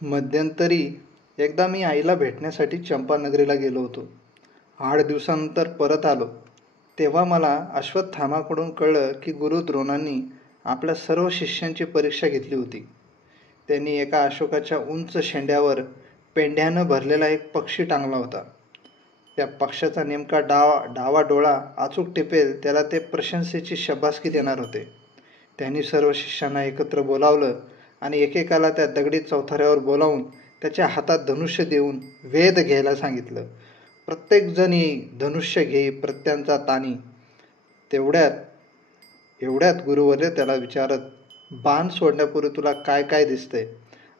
मध्यंतरी एकदा मी आईला भेटण्यासाठी चंपानगरीला गेलो होतो. 8 दिवसानंतर परत आलो तेव्हा मला अश्वत्थामाकडून कळलं की गुरु द्रोणांनी आपल्या सर्व शिष्यांची परीक्षा घेतली होती. त्यांनी एका अशोकाच्या उंच शेंड्यावर पेंढ्यानं भरलेला एक पक्षी टांगला होता. त्या पक्षाचा नेमका डावा डोळा अचूक टिपेल त्याला ते प्रशंसेची शब्बासकी देणार होते. त्यांनी सर्व शिष्यांना एकत्र बोलावलं आणि एकेकाला त्या दगडी चौथऱ्यावर बोलावून त्याच्या हातात धनुष्य देऊन वेध घ्यायला सांगितलं. प्रत्येकजण येई, धनुष्य घेई, प्रत्यांचा ताणी. एवढ्यात गुरुवर्य त्याला विचारत, बाण सोडण्यापूर्वी तुला काय काय दिसतंय?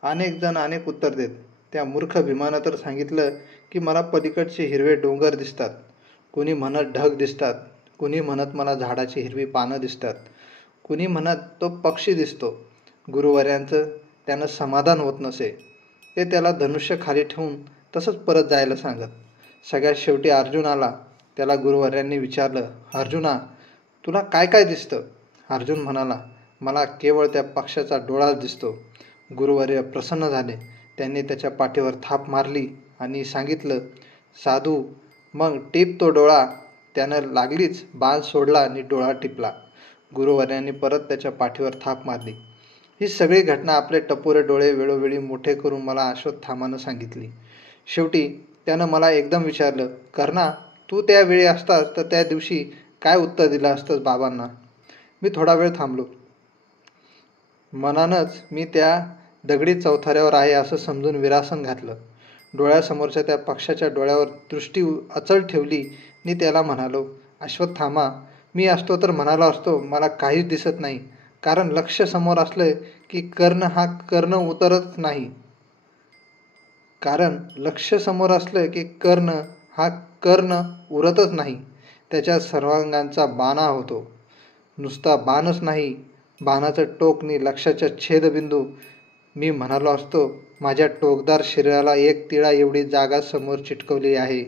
अनेक जण अनेक उत्तर देत. त्या मूर्ख भीमानं तर सांगितलं की मला पलीकडचे हिरवे डोंगर दिसतात, कुणी म्हणत ढग दिसतात, कुणी म्हणत मला झाडाची हिरवी पानं दिसतात, कुणी म्हणत तो पक्षी दिसतो. गुरुवर्यांचं त्यानं समाधान होत नसे. ते त्याला धनुष्य खाली ठेवून तसंच परत जायला सांगत. सगळ्यात शेवटी अर्जुन आला. त्याला गुरुवर्यांनी विचारलं, अर्जुना, तुला काय काय दिसतं? अर्जुन म्हणाला, मला केवळ त्या पक्षाचा डोळाच दिसतो. गुरुवर्य प्रसन्न झाले. त्यांनी त्याच्या पाठीवर थाप मारली आणि सांगितलं, साधू, मग टीप तो डोळा. त्यानं लागलीच बाण सोडला आणि डोळा टिपला. गुरुवर्यांनी परत त्याच्या पाठीवर थाप मारली. ही सगळी घटना आपले टपोरे डोळे वेळोवेळी मोठे करून मला अश्वत्थामानं सांगितली. शेवटी त्यानं मला एकदम विचारलं, कर्णा, तू त्या वेळी असतास तर त्या दिवशी काय उत्तर दिलं असतंस बाबांना? मी थोडा वेळ थांबलो. मनानंच मी त्या दगडी चौथऱ्यावर आहे असं समजून विरासन घातलं. डोळ्यासमोरच्या त्या पक्षाच्या डोळ्यावर दृष्टी अचल ठेवली आणि त्याला म्हणालो, अश्वत्थामा, मी असतो तर म्हणालो असतो मला काहीच दिसत नाही, कारण लक्ष समोर असलं की कर्ण हा कर्ण उतरत नाही. कर्ण उरतच नाही. त्याच्या सर्वांगांचा बाणा होतो. नुसता बाणच नाही, बाणाचं टोक नि लक्षाच्या छेदबिंदू. मी म्हणालो असतो, माझ्या टोकदार शरीराला 1 तिळा एवढी जागा समोर चिटकवली आहे.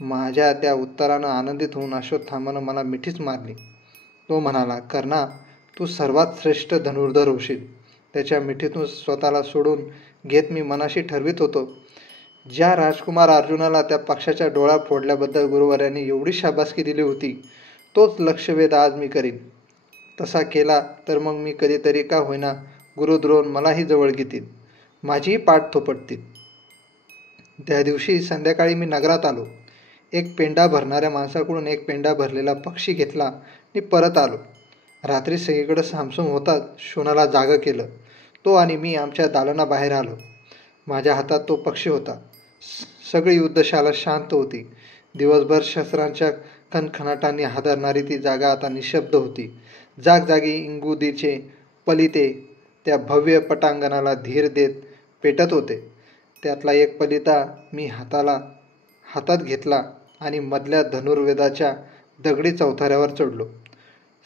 माझ्या त्या उत्तरानं आनंदित होऊन अश्वत्थामानं मला मिठीच मारली. तो म्हणाला, कर्णा, तू सर्वात श्रेष्ठ धनुर्धर होशील. त्याच्या मिठीतून स्वतःला सोडून घेत मी मनाशी ठरवित होतो, ज्या राजकुमार अर्जुनाला त्या पक्षाच्या डोळा फोडल्याबद्दल गुरुवर्यांनी एवढी शाबासकी दिली होती, तोच लक्षवेध आज मी करीन. तसा केला तर मग मी कधीतरी का होईना गुरुद्रोण मलाही जवळ घेतील, माझीही पाठ थोपटतील. त्या दिवशी संध्याकाळी मी नगरात आलो. एक पेंडा भरणाऱ्या माणसाकडून एक पेंडा भरलेला पक्षी घेतला आणि परत आलो. रात्री सगळीकडे सामसूम होताच शोनाला जागं केलं. तो आणि मी आमच्या दालनाबाहेर आलो. माझ्या हातात तो पक्षी होता. सगळी युद्धशाला शांत होती. दिवसभर शस्त्रांच्या खणखणाटांनी हादरणारी ती जागा आता निशब्द होती. जागजागी इंगुदीचे पलिते त्या भव्य पटांगणाला धीर देत पेटत होते. त्यातला एक पलिता मी हातात घेतला आणि मधल्या धनुर्वेदाच्या दगडी चौथऱ्यावर चढलो.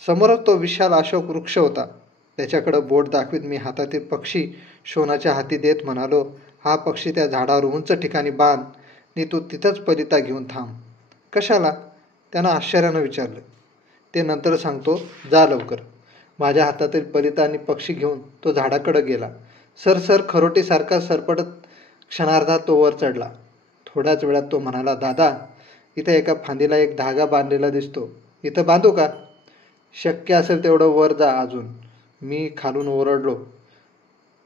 समोरच तो विशाल अशोक वृक्ष होता. त्याच्याकडं बोट दाखवीत मी हातातील पक्षी शोनाच्या हाती देत म्हणालो, हा पक्षी त्या झाडावर उंच ठिकाणी बांध आणि तू तिथंच पलिता घेऊन थांब. कशाला? त्यानं आश्चर्यानं विचारलं. ते नंतर सांगतो, जा लवकर. माझ्या हातातील पलिता आणि पक्षी घेऊन तो झाडाकडं गेला. सरसर खरोटीसारखा सरपटत क्षणार्धात तो वर चढला. थोड्याच वेळात तो म्हणाला, दादा, इथं एका फांदीला एक धागा बांधलेला दिसतो, इथं बांधू का? शक्य असेल तेवढं वर जा अजून. मी खालून ओरडलो.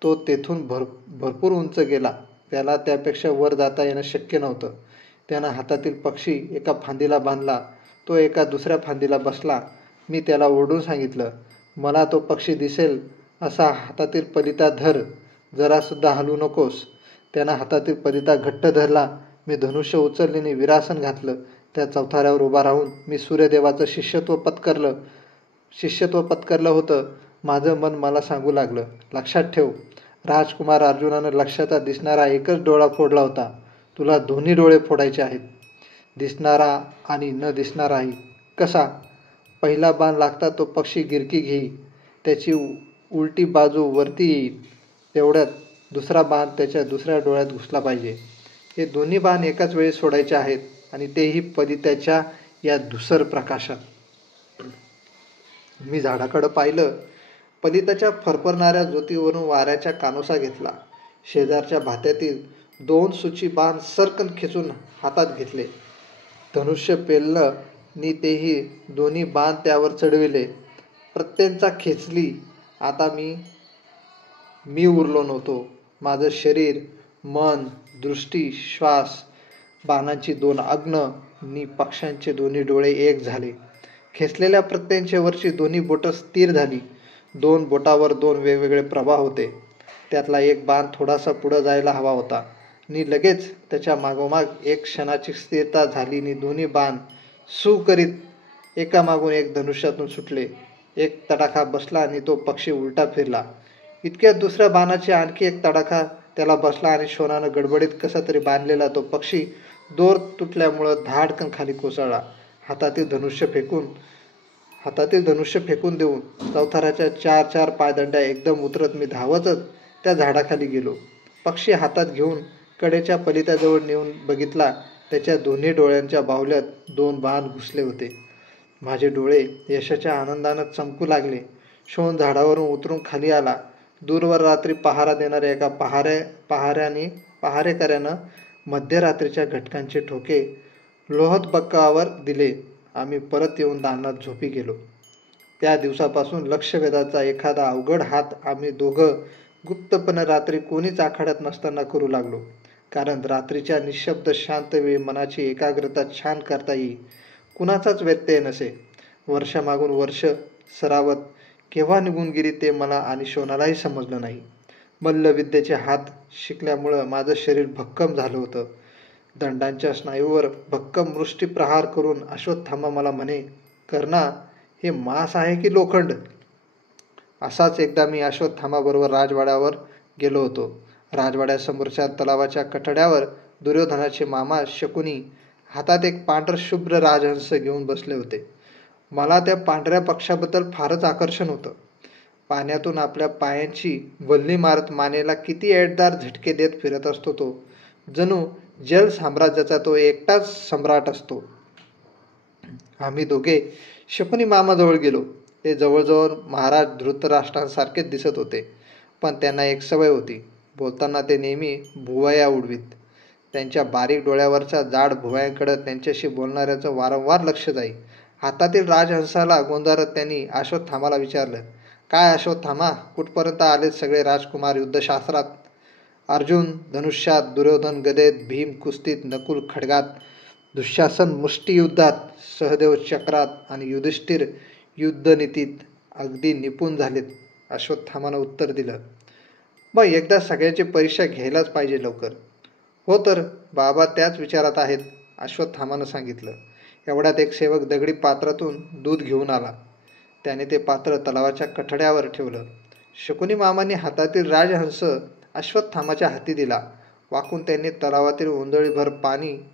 तो तेथून भरपूर उंच गेला. त्याला त्यापेक्षा वर जाता येणं शक्य नव्हतं. त्यानं हातातील पक्षी एका फांदीला बांधला. तो एका दुसऱ्या फांदीला बसला. मी त्याला ओरडून सांगितलं, मला तो पक्षी दिसेल असा हातातील पलिता धर, जरासुद्धा हलू नकोस. त्यानं हातातील पलिता घट्ट धरला. मी धनुष्य उचलल्याने विरासन घातलं. त्या चौथऱ्यावर उभा राहून मी सूर्यदेवाचं शिष्यत्व पत्करलं होतं. माझं मन मला सांगू लागलं, लक्षात ठेव, राजकुमार अर्जुनानं लक्ष्याचा दिसणारा एकच डोळा फोडला होता. तुला दोन्ही डोळे फोडायचे आहेत. दिसणारा आणि न दिसणाराही. कसा? पहिला बाण लागता तो पक्षी गिरकी घेई, त्याची उलटी बाजू वरती येईल. तेवढ्यात दुसरा बाण त्याच्या दुसऱ्या डोळ्यात घुसला पाहिजे. हे दोन्ही बाण एकाच वेळी सोडायचे आहेत आणि तेही पलित्याच्या या धुसर प्रकाशात. मी झाडाकडं पाहिलं. पलिताच्या फरफरणाऱ्या ज्योतीवरून वाऱ्याचा कानोसा घेतला. शेजारच्या भात्यातील 2 सुची बाण सरकन खेचून हातात घेतले. धनुष्य पेललं नि तेही दोन्ही बाण त्यावर चढविले. प्रत्यंचा खेचली. आता मी उरलो नव्हतो. माझं शरीर, मन, दृष्टी, श्वास, बाणांची 2 अग्न नि पक्ष्यांचे दोन्ही डोळे एक झाले. खेचलेल्या प्रत्यंच्या वरची दोन्ही बोटं स्थिर झाली. 2 बोटावर 2 वेगवेगळे प्रभाव होते. त्यातला एक बाण थोडासा पुढं जायला हवा होता नि लगेच त्याच्या मागोमाग एक क्षणाची स्थिरता झाली नि दोन्ही बाण सू करीत एकामागून एक धनुष्यातून सुटले. एक तडाखा बसला आणि तो पक्षी उलटा फिरला. इतक्यात दुसऱ्या बाणाची आणखी एक तडाखा त्याला बसला आणि शोणानं गडबडीत कसा तरी बांधलेला तो पक्षी दोर तुटल्यामुळं धाडकन खाली कोसळला. हातातील धनुष्य फेकून देऊन चौथाराच्या 4-4 पायदंड्या एकदम उतरत मी धावतच त्या झाडाखाली गेलो. पक्षी हातात घेऊन कडेच्या पलित्याजवळ नेऊन बघितला. त्याच्या दोन्ही डोळ्यांच्या बाहुल्यात 2 बाण घुसले होते. माझे डोळे यशाच्या आनंदानं चमकू लागले. शोण झाडावरून उतरून खाली आला. दूरवर रात्री पहारा देणाऱ्या एका पहारेकऱ्यानं मध्यरात्रीच्या घटकांचे ठोके लोहतबक्कावर दिले. आम्ही परत येऊन दालनात झोपी गेलो. त्या दिवसापासून लक्षवेधाचा एखादा अवघड हात आम्ही दोघं गुप्तपणे रात्री कोणीच आखाड्यात नसताना करू लागलो. कारण रात्रीच्या निशब्द शांत वेळी मनाची एकाग्रता छान करता येई. कुणाचाच व्यत्यय नसे. वर्षामागून वर्ष सरावत केव्हा निघून गेली ते मला आणि शोनालाही समजलं नाही. मल्लविद्येचे हात शिकल्यामुळं माझं शरीर भक्कम झालं होतं. दंडांच्या स्नायूवर भक्कम मुष्टी प्रहार करून अश्वत्थामा मला म्हणे, कर्णा, हे मांस आहे की लोखंड? असाच एकदा मी अश्वत्थामाबरोबर राजवाड्यावर गेलो होतो. राजवाड्यासमोरच्या तलावाच्या कठड्यावर दुर्योधनाचे मामा शकुनी हातात एक पांढरशुभ्र राजहंस घेऊन बसले होते. मला त्या पांढऱ्या पक्षाबद्दल फारच आकर्षण होतं. पाण्यातून आपल्या पायांची वल्ली मारत मानेला किती ऐटदार झटके देत फिरत असतो तो. जणू जल साम्राज्याचा तो एकटाच सम्राट असतो. आम्ही दोघे शकुनी मामाजवळ गेलो. ते जवळजवळ महाराज धृतराष्ट्रांसारखेच दिसत होते. पण त्यांना एक सवय होती. बोलताना ते नेहमी भुवया उडवीत. त्यांच्या बारीक डोळ्यावरच्या जाड भुवयांकडं त्यांच्याशी बोलणाऱ्याचं वारंवार लक्ष जाई. हातातील राजहंसाला गोंजारत त्यांनी अश्वत्थामाला विचारलं, काय अश्वत्थामा, कुठपर्यंत आलेत सगळे राजकुमार युद्धशास्त्रात? अर्जुन धनुष्यात, दुर्योधन गदेत, भीम कुस्तीत, नकुल खड्गात, दुःशासन मुष्टियुद्धात, सहदेव चक्रात आणि युधिष्ठिर युद्धनीतीत अगदी निपुण झालेत, अश्वत्थामानं उत्तर दिलं. मग एकदा सगळ्यांची परीक्षा घ्यायलाच पाहिजे लवकर. हो तर, बाबा त्याच विचारात आहेत, अश्वत्थामानं सांगितलं. एवढ्यात एक सेवक दगडी पात्रातून दूध घेऊन आला. त्याने ते पात्र तलावाच्या कठड्यावर ठेवलं. शकुनी मामांनी हातातील राजहंस अश्वत्थामाच्या हाती दिला. वाकून त्यांनी तलावातील ओंजळीभर पाणी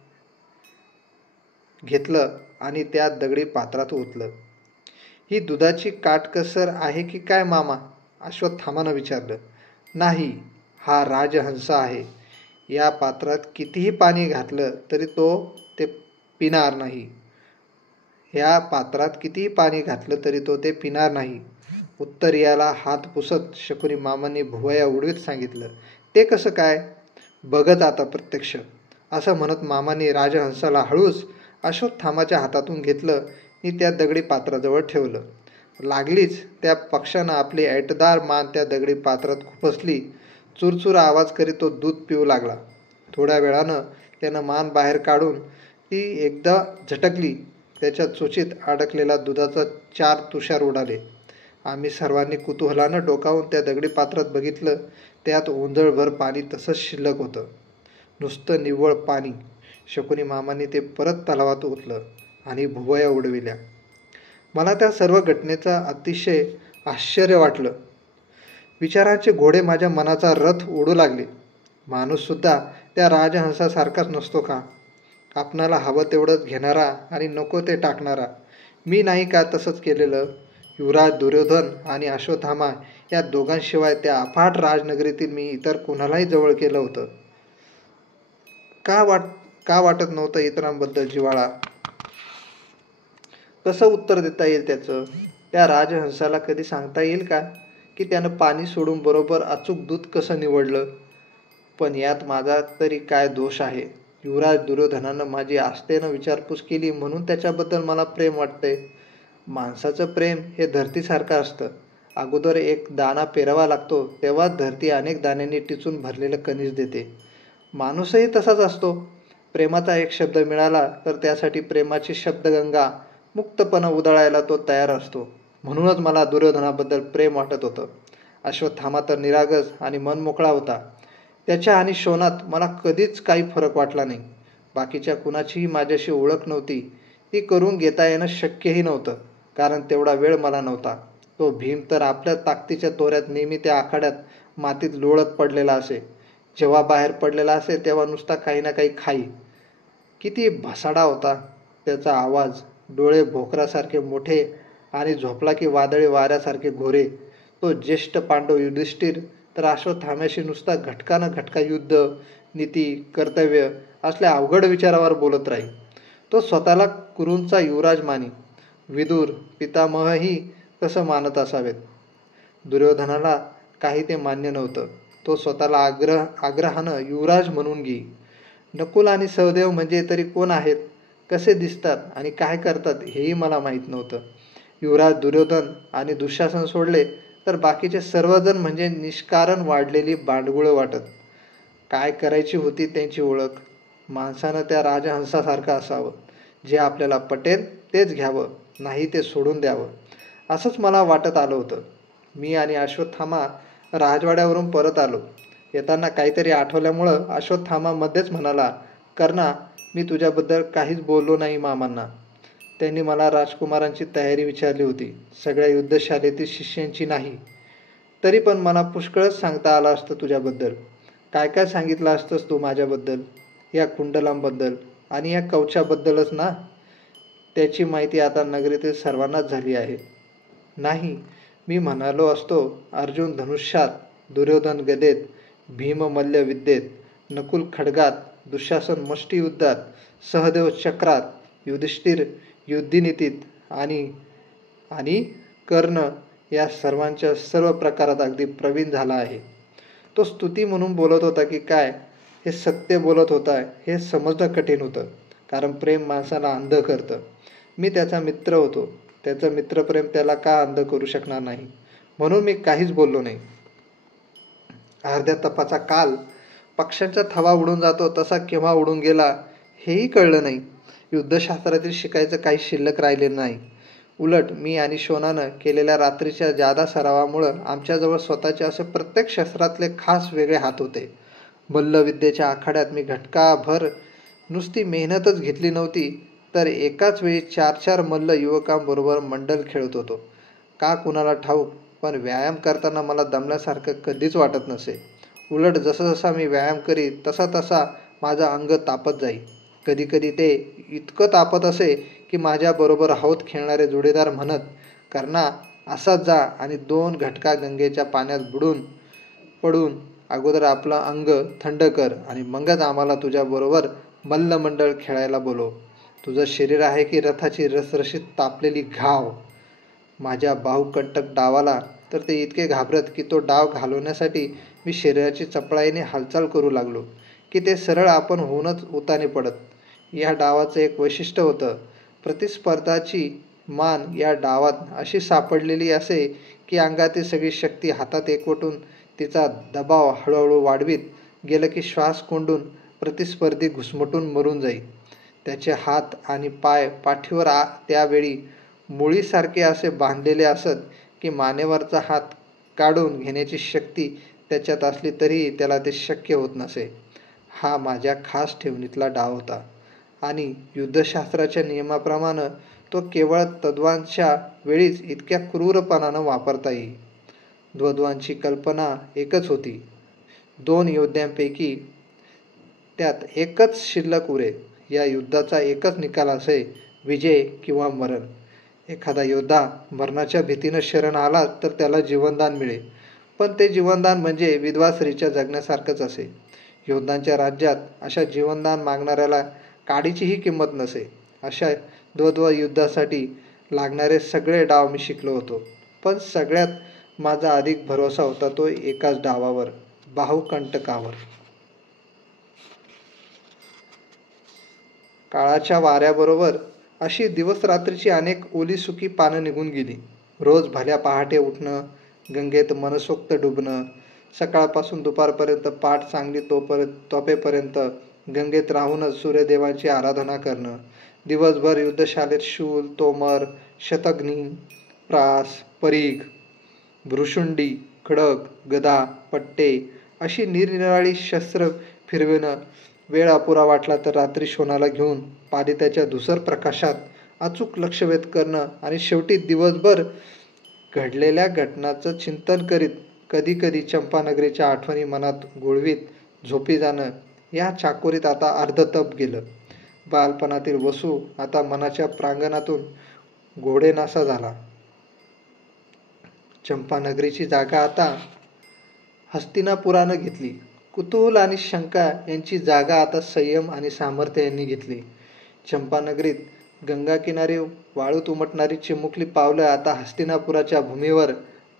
घेतलं आणि त्या दगडी पात्रात ओतलं. ही दुधाची काटकसर आहे की काय मामा? अश्वत्थामानं विचारलं. नाही, हा राजहंस आहे. या पात्रात कितीही पाणी घातलं तरी ते पिणार नाही. उत्तर याला हात पुसत शकुनी मामांनी भुवया उडवीत सांगितलं. ते कसं काय? बघत आता प्रत्यक्ष. असं म्हणत मामांनी राजहंसाला हळूच अश्वत्थामाच्या हातातून घेतलं आणि त्या दगडी पात्राजवळ ठेवलं. लागलीच त्या पक्षानं आपली ऐटदार मान त्या दगडी पात्रात खुपसली. चुरचुर आवाज करीत तो दूध पिऊ लागला. थोड्या वेळानं त्यानं मान बाहेर काढून ती एकदा झटकली. त्याच्या चोचीत अडकलेला दुधाचा 4 तुषार उडाले. आम्ही सर्वांनी कुतूहलानं डोकावून त्या दगडी पात्रात बघितलं. त्यात ओंजळभर पाणी तसंच शिल्लक होतं. नुसतं निव्वळ पाणी. शकुनी मामांनी ते परत तलावात ओतलं आणि भुवया उडविल्या. मला त्या सर्व घटनेचं अतिशय आश्चर्य वाटलं. विचारांचे घोडे माझ्या मनाचा रथ ओढू लागले. माणूससुद्धा त्या राजहंसासारखाच नसतो का? आपणाला हवं तेवढंच घेणारा आणि नको ते टाकणारा. मी नाही का तसंच केलेलं? युवराज दुर्योधन आणि अश्वत्थामा या दोघांशिवाय त्या अफाट राजनगरीतील मी इतर कोणालाही जवळ केलं होतं. का वाटत नव्हतं इतरांबद्दल जिव्हाळा? कसं उत्तर देता येईल त्याचं? त्या राजहंसाला कधी सांगता येईल का की त्यानं पाणी सोडून बरोबर अचूक दूध कसं निवडलं? पण यात माझा तरी काय दोष आहे? युवराज दुर्योधनानं माझी आस्थेनं विचारपूस केली म्हणून त्याच्याबद्दल मला प्रेम वाटतंय. माणसाचं प्रेम हे धरतीसारखं असतं. अगोदर एक दाणा पेरावा लागतो, तेव्हाच धरती अनेक दाण्यांनी टिचून भरलेलं कणीस देते. माणूसही तसाच असतो. प्रेमाचा एक शब्द मिळाला तर त्यासाठी प्रेमाची शब्दगंगा मुक्तपणे उधळायला तो तयार असतो. म्हणूनच मला दुर्योधनाबद्दल प्रेम वाटत होतं. अश्वत्थामा तर निरागस आणि मनमोकळा होता. त्याच्या आणि शोणात मला कधीच काही फरक वाटला नाही. बाकीच्या कुणाचीही माझ्याशी ओळख नव्हती. ती करून घेता येणं शक्यही नव्हतं, कारण तेवढा वेळ मला नव्हता. तो भीम तर आपल्या ताकदीच्या तोऱ्यात नेहमी त्या आखाड्यात मातीत लोळत पडलेला असे. जेव्हा बाहेर पडलेला असे तेव्हा नुसता काही ना काही खाई. किती भसाडा होता त्याचा आवाज, डोळे भोकरासारखे मोठे आणि झोपला की वादळी वाऱ्यासारखे घोरे. तो ज्येष्ठ पांडव युधिष्ठिर तर अश्वत्थाम्याशी नुसता घटकानं घटका युद्ध, नीती, कर्तव्य असल्या अवघड विचारावर बोलत राही. तो स्वतःला कुरूंचा युवराज मानी. विदुर, पितामहही तसं मानत असावेत. दुर्योधनाला काही ते मान्य नव्हतं. तो स्वतःला आग्रहानं युवराज म्हणून घेई. नकुल आणि सहदेव म्हणजे तरी कोण आहेत, कसे दिसतात आणि काय करतात हेही मला माहीत नव्हतं. युवराज दुर्योधन आणि दुःशासन सोडले तर बाकीचे सर्वजण म्हणजे निष्कारण वाढलेली बांडगुळं वाटत. काय करायची होती त्यांची ओळख? माणसानं त्या राजहंसासारखं असावं. जे आपल्याला पटेल तेच घ्यावं, नाही ते सोडून द्यावं, असंच मला वाटत आलं होतं. मी आणि अश्वत्थामा राजवाड्यावरून परत आलो. येताना काहीतरी आठवल्यामुळं अश्वत्थामा मध्येच म्हणाला, कर्णा, मी तुझ्याबद्दल काहीच बोललो नाही मामांना. त्यांनी मला राजकुमारांची तयारी विचारली होती, सगळ्या युद्धशालेतील शिष्यांची नाही. तरी पण मला पुष्कळच सांगता आलं असतं तुझ्याबद्दल. काय काय सांगितलं असतंस तू माझ्याबद्दल, या कुंडलांबद्दल आणि या कवचाबद्दलच ना? त्याची माहिती आता नगरीतील सर्वांनाच झाली आहे. नाही, मी म्हणालो असतो अर्जुन धनुष्यात, दुर्योधन गदेत, भीम मल्लविद्येत, नकुल खड्गात, दुःशासन मुष्टियुद्धात, सहदेव चक्रात, युधिष्ठिर युद्धनीतीत आणि आणि कर्ण या सर्वांच्या सर्व प्रकारात अगदी प्रवीण झाला आहे. तो स्तुती म्हणून बोलत होता की काय, हे सत्य बोलत होता हे समजणं कठीण होतं, कारण प्रेम माणसाला अंध करतं. मी त्याचा मित्र होतो. त्याचं मित्रप्रेम त्याला का अंध करू शकणार नाही? म्हणून मी काहीच बोललो नाही. अर्ध्या तपाचा काल पक्ष्यांचा थवा उडून जातो तसा केव्हा उडून गेला हेही कळलं नाही. युद्धशास्त्रातील शिकायचं काही शिल्लक राहिलेलं नाही. उलट मी आणि शोनानं केलेल्या रात्रीच्या जादा सरावामुळं आमच्याजवळ स्वतःचे असे प्रत्येक शस्त्रातले खास वेगळे हात होते. मल्लविद्येच्या आखाड्यात मी घटकाभर नुसती मेहनतच घेतली नव्हती, तर एकाच वेळी 4-4 मल्ल युवकांबरोबर मंडल खेळत होतो. का कुणाला ठाऊक, पण व्यायाम करताना मला दमल्यासारखं कधीच वाटत नसे. उलट जसा जसा मी व्यायाम करी तसा तसा माझं अंग तापत जाई. कधीकधी ते इतकं तापत असे की माझ्याबरोबर हौद खेळणारे जोडीदार म्हणत, कर्णा असाच जा आणि 2 घटका गंगेच्या पाण्यात पडून अगोदर आपलं अंग थंड कर आणि मगच आम्हाला तुझ्याबरोबर मल्लमंडळ खेळायला बोलव. तुझं शरीर आहे की रथाची रसरशीत तापलेली घाव. माझ्या बाहुकंटक डावाला तर ते इतके घाबरत की तो डाव घालवण्यासाठी मी शरीराची चपळाईने हालचाल करू लागलो की ते सरळ आपण होऊनच उताने पडत. या डावाचं एक वैशिष्ट्य होतं. प्रतिस्पर्धाची मान या डावात अशी सापडलेली असे की अंगातील सगळी शक्ती हातात एकवटून तिचा दबाव हळूहळू वाढवीत गेलं की श्वास कोंडून प्रतिस्पर्धी घुसमटून मरून जाई. त्याचे हात आणि पाय पाठीवर त्यावेळी मुळीसारखे असे बांधलेले असत की मानेवरचा हात काढून घेण्याची शक्ती त्याच्यात असली तरीही त्याला ते शक्य होत नसे. हा माझ्या खास ठेवणीतला डाव होता आणि युद्धशास्त्राच्या नियमाप्रमाणे तो केवळ तद्वांच्या वेळीच इतक्या क्रूरपणानं वापरता येई. द्वंद्वांची कल्पना एकच होती. 2 योद्ध्यांपैकी त्यात एकच शिल्लक उरे. या युद्धाचा एकच निकाल असे, विजय किंवा मरण. एखादा योद्धा मरणाच्या भीतीनं शरण आला तर त्याला जीवनदान मिळे, पण ते जीवनदान म्हणजे विधवा स्त्रीच्या जगण्यासारखंच असे. योद्धांच्या राज्यात अशा जीवनदान मागणाऱ्याला काडीचीही किंमत नसे. अशा द्वंद्व युद्धासाठी लागणारे सगळे डाव मी शिकलो होतो, पण सगळ्यात माझा अधिक भरोसा होता तो एकाच डावावर, बाहुकंटकावर. काळाच्या वाऱ्याबरोबर अशी दिवसरात्रीची अनेक ओली सुकी पानं निघून गेली. रोज भल्या पहाटे उठणं, गंगेत मनसोक्त डुबणं, सकाळपासून दुपारपर्यंत पाठ चांगली तोपेपर्यंत गंगेत राहूनच सूर्यदेवांची आराधना करणं, दिवसभर युद्धशाळेत शूल, तोमर, शतघ्नी, प्रास, परीघ, भ्रुशुंडी, खडग, गदा, पट्टे अशी निरनिराळी शस्त्र फिरविणं, वेळ अपुरा वाटला तर रात्री शोणाला घेऊन पादित्याच्या धुसर प्रकाशात अचूक लक्षवेध करणं आणि शेवटी दिवसभर घडलेल्या घटनांचं चिंतन करीत कधी कधी चंपानगरीच्या आठवणी मनात गुळवीत झोपी जाणं, या चाकोरीत आता अर्धतप गेलं. बालपणातील वसू आता मनाच्या प्रांगणातून घोडेनासा झाला. चंपानगरीची जागा आता हस्तिनापुरानं घेतली. कुतूहल आणि शंका यांची जागा आता संयम आणि सामर्थ्य यांनी घेतली. चंपानगरीत गंगाकिनारी वाळूत उमटणारी चिमुकली पावलं आता हस्तिनापुराच्या भूमीवर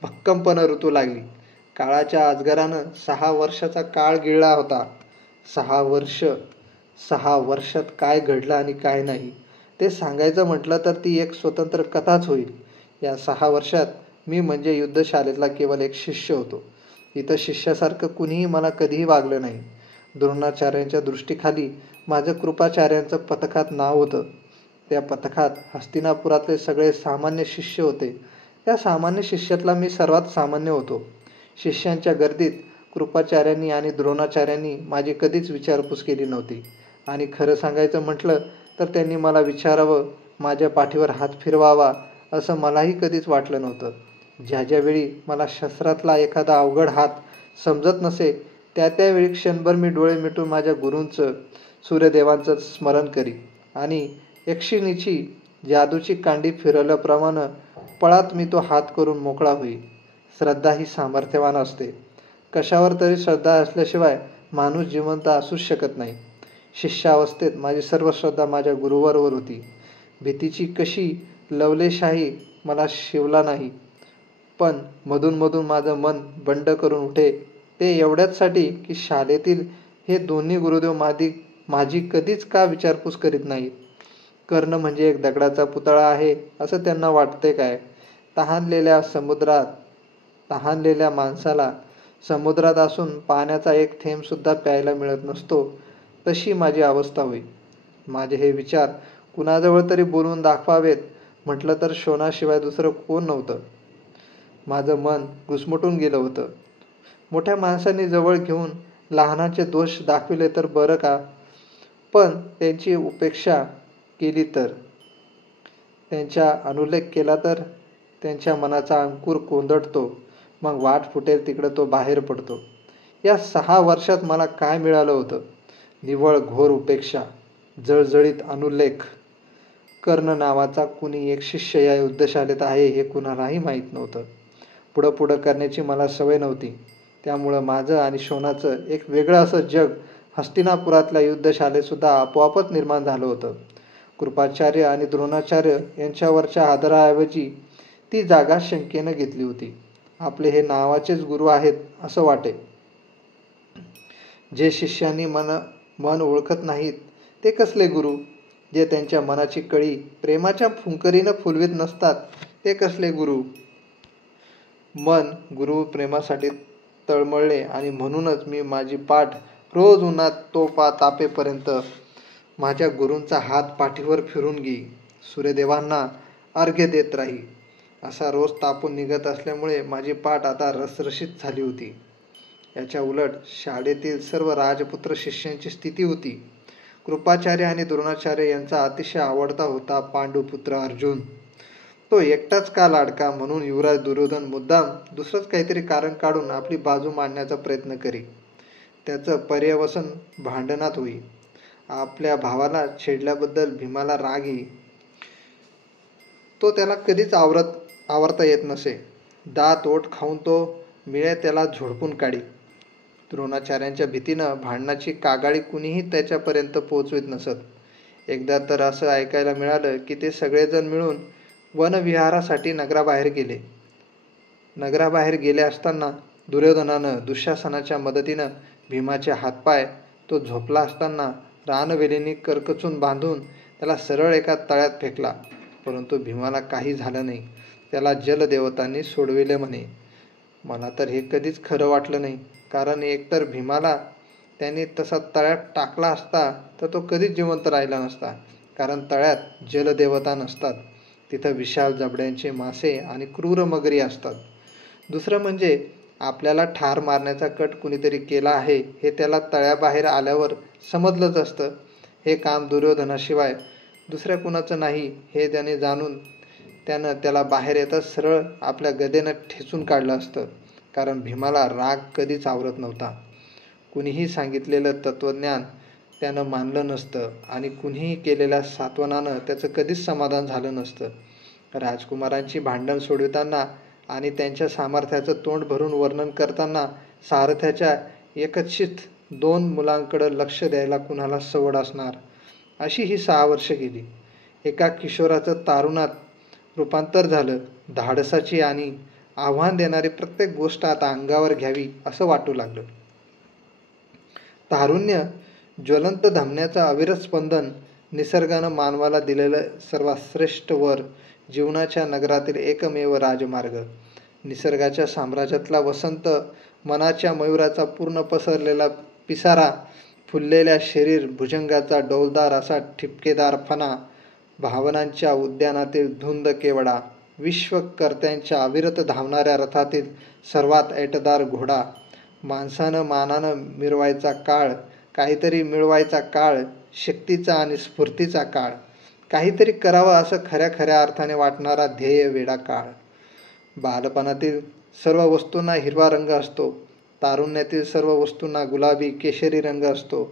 भक्कमपणे ऋतू लागली. काळाच्या अजगरानं 6 वर्षाचा काळ गिळला होता. 6 वर्षात काय घडलं आणि काय नाही ते सांगायचं म्हटलं तर ती एक स्वतंत्र कथाच होईल. या 6 वर्षात मी म्हणजे युद्धशाळेतला केवळ एक शिष्य होतो. इथं शिष्यासारखं कुणीही मला कधीही वागलं नाही. द्रोणाचार्यांच्या दृष्टीखाली माझं कृपाचार्यांचं पथकात नाव होतं. त्या पथकात हस्तिनापुरातले सगळे सामान्य शिष्य होते. त्या सामान्य शिष्यातला मी सर्वात सामान्य होतो. शिष्यांच्या गर्दीत कृपाचार्यांनी आणि द्रोणाचार्यांनी माझी कधीच विचारपूस केली नव्हती. आणि खरं सांगायचं म्हटलं तर त्यांनी मला विचारावं, माझ्या पाठीवर हात फिरवावा असं मलाही कधीच वाटलं नव्हतं. ज्या वेळी मला शस्त्रातला एखादा अवघड हात समजत नसे त्यावेळी क्षणभर मी डोळे मिटून माझ्या गुरूंचं, सूर्यदेवांचं स्मरण करी आणि यक्षिणीची जादूची कांडी फिरवल्याप्रमाणे पळात मी तो हात करून मोकळा होई. श्रद्धा ही सामर्थ्यवान असते. कशावर तरी श्रद्धा असल्याशिवाय माणूस जिवंत असूच शकत नाही. शिष्यावस्थेत माझी सर्व श्रद्धा माझ्या गुरुवरवर होती. भीतीची कशी लवलेशाही मला शिवला नाही, पण मधून मधून माझं मन बंड करून उठे, ते एवढ्याचसाठी की शाळेतील हे दोन्ही गुरुदेव माझी कधीच का विचारपूस करीत नाहीत. कर्ण म्हणजे एक दगडाचा पुतळा आहे असं त्यांना वाटतंय काय? तहानलेल्या माणसाला समुद्रात असून पाण्याचा एक थेंब सुद्धा प्यायला मिळत नसतो, तशी माझी अवस्था होई. माझे हे विचार कुणाजवळ तरी बोलून दाखवावेत म्हटलं तर शोणाशिवाय दुसरं कोण नव्हतं. माझं मन घुसमटून गेलं होतं. मोठ्या माणसांनी जवळ घेऊन लहानाचे दोष दाखविले तर बरं का, पण त्यांची उपेक्षा केली तर, त्यांचा अनुल्लेख केला तर त्यांच्या मनाचा अंकुर कोंदटतो, मग वाट फुटेल तिकडं तो बाहेर पडतो. या 6 वर्षात मला काय मिळालं होतं? निव्वळ घोर उपेक्षा, जळजळीत अनुल्लेख. कर्ण नावाचा कुणी एक शिष्य या युद्धशाळेत आहे हे कुणालाही माहीत नव्हतं. पुढं करण्याची मला सवय नव्हती. त्यामुळं माझं आणि शोणाचं एक वेगळं असं जग हस्तिनापुरातल्या युद्धशाळेतसुद्धा आपोआपच निर्माण झालं होतं. कृपाचार्य आणि द्रोणाचार्य यांच्यावरच्या आदराऐवजी ती जागा शंकेनं घेतली होती. आपले हे नावाचेच गुरु आहेत असं वाटे. जे शिष्यांनी मन ओळखत नाहीत ते कसले गुरु? जे त्यांच्या मनाची कळी प्रेमाच्या फुंकरीनं फुलवीत नसतात ते कसले गुरु? मन गुरु प्रेमासाठी तळमळले आणि म्हणूनच मी माझी पाठ रोज उन्हात तापेपर्यंत माझ्या गुरूंचा हात पाठीवर फिरून घेई, सूर्यदेवांना अर्घ्य देत राही. असा रोज तापून निघत असल्यामुळे माझी पाठ आता रसरशीत झाली होती. याच्या उलट शाळेतील सर्व राजपुत्र शिष्यांची स्थिती होती. कृपाचार्य आणि द्रोणाचार्य यांचा अतिशय आवडता होता पांडुपुत्र अर्जुन. तो एकटाच का लाडका म्हणून युवराज दुर्योधन मुद्दाम दुसरंच काहीतरी कारण काढून आपली बाजू मांडण्याचा प्रयत्न करी. त्याचं पर्यवसन भांडणात होई. आपल्या भावाला छेडल्याबद्दल भीमाला राग येई. तो त्याला कधीच आवरता येत नसे. दात ओठ खाऊन तो मिळे त्याला झोडपून काढी. द्रोणाचार्यांच्या भीतीनं भांडणाची कागाळी कुणीही त्याच्यापर्यंत पोहोचवीत नसत. एकदा तर असं ऐकायला मिळालं की ते सगळेजण मिळून वनविहारासाठी नगराबाहेर गेले. नगराबाहेर गेले असताना दुर्योधनानं दुःशासनाच्या मदतीनं भीमाचे हातपाय, तो झोपला असताना रानवेलींनी करकचून बांधून त्याला सरळ एका तळ्यात फेकला. परंतु भीमाला काही झालं नाही. त्याला जलदेवतांनी सोडविले म्हणे. मला तर हे कधीच खरं वाटलं नाही, कारण एकतर भीमाला त्यांनी तसा तळ्यात टाकला असता तर तो कधीच जिवंत राहिला नसता, कारण तळ्यात जलदेवता नसतात. तिथं विशाल जबड्यांचे मासे आणि क्रूर मगरी असतात. दुसरं म्हणजे आपल्याला ठार मारण्याचा कट कुणीतरी केला आहे हे त्याला तळ्याबाहेर आल्यावर समजलंच असतं. हे काम दुर्योधनाशिवाय दुसऱ्या कुणाचं नाही हे त्यानं त्याला बाहेर येताच सरळ आपल्या गदेनं ठेचून काढलं असतं, कारण भीमाला राग कधीच आवरत नव्हता. कुणीही सांगितलेलं तत्त्वज्ञान त्यानं मानलं नसतं आणि कुणीही केलेल्या सांत्वनानं त्याचं कधीच समाधान झालं नसतं. राजकुमारांची भांडण सोडविताना आणि त्यांच्या सामर्थ्याचं तोंड भरून वर्णन करताना सारथ्याच्या एकच्छित 2 मुलांकडं लक्ष द्यायला कुणाला सवड असणार. अशी ही 6 वर्ष गेली. एका किशोराचं तारुणात रूपांतर झालं. धाडसाची आणि आव्हान देणारी प्रत्येक गोष्ट आता अंगावर घ्यावी असं वाटू लागलं. तारुण्य ज्वलंत धमन्याचं अविरत स्पंदन, निसर्गानं मानवाला दिलेलं सर्वात श्रेष्ठ वर, जीवनाच्या नगरातील एकमेव राजमार्ग, निसर्गाच्या साम्राज्यातला वसंत, मनाच्या मयुराचा पूर्ण पसरलेला पिसारा, फुललेल्या शरीर भुजंगाचा डौलदार असा ठिपकेदार फणा, भावनांच्या उद्यानातील धुंद केवडा, विश्वकर्त्यांच्या अविरत धावणाऱ्या रथातील सर्वात ऐटदार घोडा, माणसानं मानानं मिरवायचा काळ, काहीतरी मिळवायचा काळ, शक्तीचा आणि स्फूर्तीचा काळ, काहीतरी करावं असं खऱ्या खऱ्या अर्थाने वाटणारा ध्येय वेडा काळ. बालपणातील सर्व वस्तूंना हिरवा रंग असतो. तारुण्यातील सर्व वस्तूंना गुलाबी केशरी रंग असतो.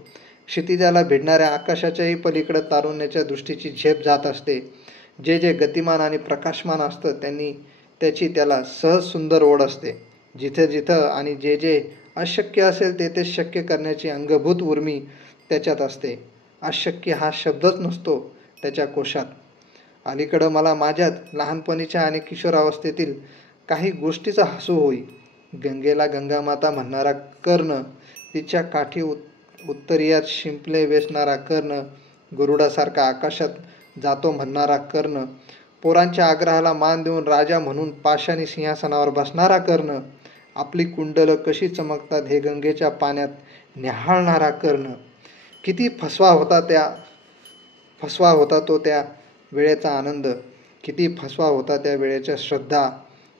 क्षितिजाला भिडणाऱ्या आकाशाच्याही पलीकडं तारुण्याच्या दृष्टीची झेप जात असते. जे जे गतिमान आणि प्रकाशमान असतं त्याची त्याला सहज सुंदर ओढ असते. जिथं जिथं आणि जे जे अशक्य असेल ते शक्य करण्याची अंगभूत उर्मी त्याच्यात असते. अशक्य हा शब्दच नसतो त्याच्या कोशात. अलीकडं मला माझ्यात लहानपणीच्या आणि किशोरावस्थेतील काही गोष्टीचा हसू होई. गंगेला गंगामाता म्हणणारा कर्ण, तिच्या काठी उत्तरीयात शिंपले वेचणारा कर्ण, गरुडासारखा आकाशात जातो म्हणणारा कर्ण, पोरांच्या आग्रहाला मान देऊन राजा म्हणून पाशाणी सिंहासनावर बसणारा कर्ण, आपली कुंडलं कशी चमकतात हे गंगेच्या पाण्यात न्याहाळणारा कर्ण. किती फसवा होता तो त्या वेळेचा आनंद, किती फसवा होता त्या वेळेच्या श्रद्धा,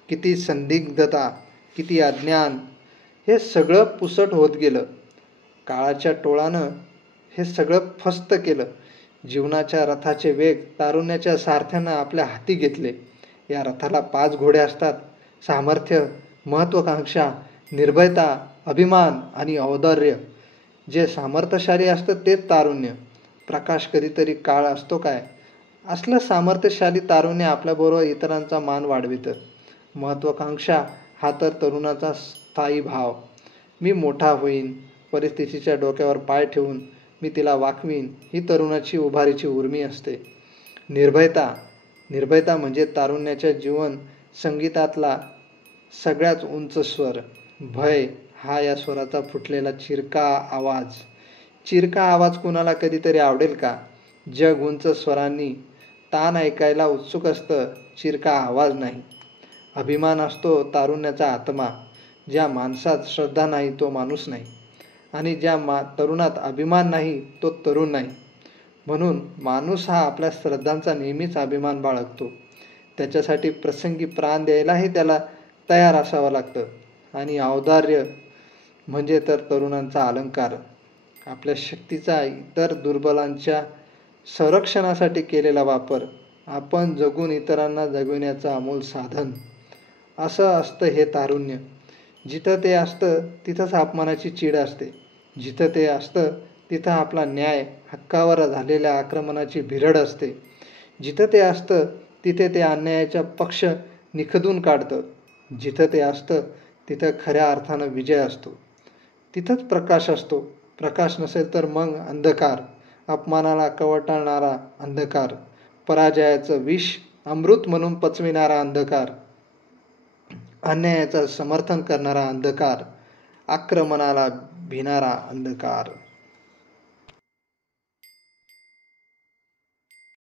किती संदिग्धता, किती अज्ञान. हे सगळं पुसट होत गेलं. काळाच्या टोळानं हे सगळं फस्त केलं. जीवनाच्या रथाचे वेग तारुण्याच्या सारथ्यानं आपल्या हाती घेतले. या रथाला 5 घोडे असतात. सामर्थ्य, महत्त्वाकांक्षा, निर्भयता, अभिमान आणि औदार्य. जे सामर्थ्यशाली असतं तेच तारुण्य. प्रकाश कधीतरी काळ असतो काय? असलं सामर्थ्यशाली तारुण्य आपल्याबरोबर इतरांचा मान वाढवितं. महत्त्वाकांक्षा हा तर तरुणाचा स्थायी भाव. मी मोठा होईन, परिस्थितीच्या डोक्यावर पाय ठेवून मी तिला वाकवीन, ही तरुणाची उभारीची उर्मी असते. निर्भयता म्हणजे तारुण्याच्या जीवन संगीतातला सगळ्यात उंच स्वर. भय हा या स्वराचा फुटलेला चिरका आवाज. चिरका आवाज कुणाला कधीतरी आवडेल का? जग उंच स्वरांनी तान ऐकायला उत्सुक असतं, चिरका आवाज नाही. अभिमान असतो तारुण्याचा आत्मा. ज्या माणसात श्रद्धा नाही तो माणूस नाही, आणि ज्या तरुणात अभिमान नाही तो तरुण नाही. म्हणून माणूस हा आपल्या श्रद्धांचा नेहमीच अभिमान बाळगतो. त्याच्यासाठी प्रसंगी प्राण द्यायलाही त्याला तयार असावं लागतं. आणि औदार्य म्हणजे तर तरुणांचा अलंकार, आपल्या शक्तीचा इतर दुर्बलांच्या संरक्षणासाठी केलेला वापर, आपण जगून इतरांना जगविण्याचं अमोल साधन. असं असतं हे तारुण्य. जिथं ते असतं तिथंच अपमानाची चीड असते. जिथं ते असतं तिथं आपला न्याय हक्कावर झालेल्या आक्रमणाची भिरड असते. जिथं ते असतं तिथे ते अन्यायाचा पक्ष निखदून काढतं. जिथं ते असतं तिथं खऱ्या अर्थानं विजय असतो. तिथंच प्रकाश असतो. प्रकाश नसेल तर मग अंधकार, अपमानाला कवटाळणारा अंधकार, पराजयाचं विष अमृत म्हणून पचविणारा अंधकार, अन्यायाचं समर्थन करणारा अंधकार, आक्रमणाला भिणारा अंधकार.